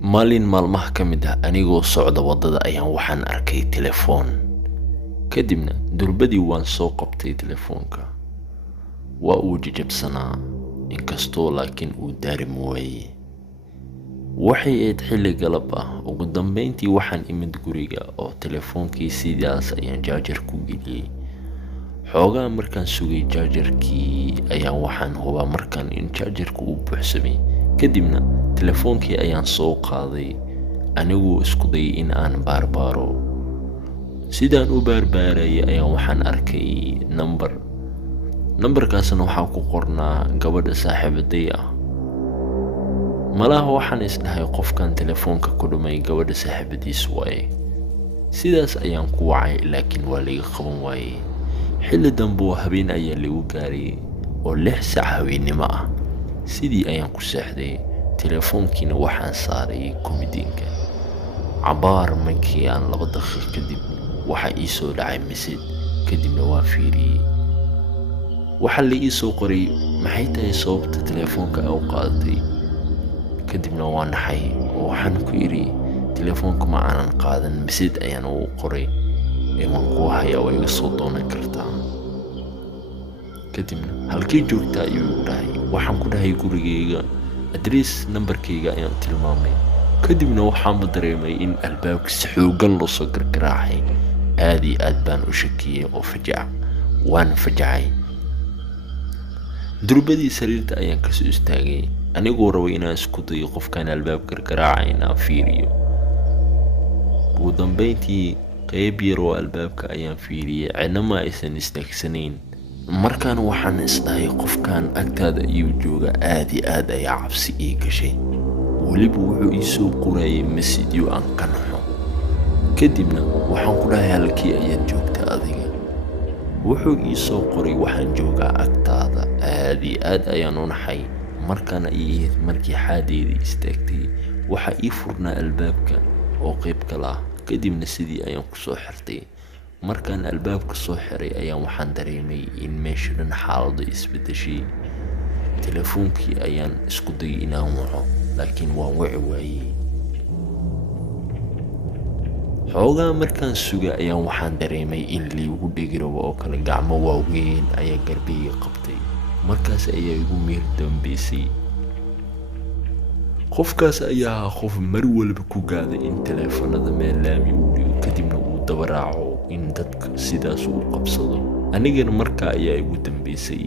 Maalin maalmaha ka mid ah anigoo socda waddada ayaan waxaan arkay telefoon. Kadibna durbadii waan soo qabtay telefoonka. Waa uu jajabsanaa, inkastoo laakiin uu daarmi waayey. Waxay ahayd xilli galab ah. Ugu dambeyntii waxaan imid guriga oo telefoonkii sidaas ayaan jaajar ku geliyey. Xoogaa markaan sugay jaajarkii ayaan waxaan hubaa markaan in jaajarku uu buuxsamay. Kadibna telefoonkii ayaan soo qaaday anigoo isku dayay in aan baarbaaro. Sidaan u baarbaarayay ayaan waxaan arkay nambarkaasna waxaa ku qornaa gabadha saaxiibaday ah. Malaha waxaan isdhahay qofkan telefoonka ku dhumay gabadha saaxiibadiis waaye. Sidaas ayaan ku wacay laakiin waa laga qaban waayey. Xilli dambe oo habeen ayaa lagu gaaray oo 6 saac habeenimo ah. Sidii ayaan ku seexday, telefoonkiina waxaan saaray komidiinka. Cabaar markii aan 2 daqiiqo kadib waxa ii soo dhacay message. Kadibna waan fiiriyey. Waxa la ii soo qoray maxay tahay sababta telefoonka u qaadatay. Kadibna waan naxay oo waxaan ku iri telefoonka ma aanan qaadan, message ayaan u qoray. Iman ku haya way iga soo doonan kartaa. Kadibna halkii joogta ayuu dhahay. Waxaan ku dhahay gurigeyga, address nambarkeyga ayaan tilmaamay. Kadibna waxaan dareemay in albaabka si xooggan loo soo gargaraacay. Aad iyo aad baan u shakiyay oo waan fajacay. Durbadii sariirta ayaan ka soo istaagay anigoo rabo inaan isku dayo qofkan albaabka gargaraacay inaan fiiriyo. Ugu dambeyntii qayb yar oo albaabka ayaan fiiriyay, cidna ma aysan istaagsanayn. Markaan waxaan isdhahay qofkan agtaada ayuu jooga. Aad iyo aad ayaa cabsi ii gashay. Weliba wuxuu ii soo qorayay message aan ka naxo. Kadibna waxaan ku dhahay halkii ayaad joogtaa adiga. Wuxuu ii soo qoray waxaan joogaa agtaada. Aad iyo aad ayaan u naxay. Markaan ay markii xaadeedii istaagtay waxa ii furnaa albaabka oo qayb kale ah. Kadibna sidii ayaan ku soo xirtay. Markaan albaabka soo xiray ayaan waxaan dareemay in meesha dhan xaaladdu isbedeshay. Telefoonkii ayaan isku dayay inaan waco laakiin waan wici waayey. Xoogaa markaan sugay ayaan waxaan dareemay in liigu dhigirabo oo kale gacmo waaweyn ayaa garbeyga qabtay. Markaas ayaa igu meel dambeysay. Qofkaas ayaa qof mar walba ku gaaday in telefoonada meel laami u dhigo kadibna uu daba raaco in dadka sidaas u qabsado. Anigana markaa ayaa igu dambeysay.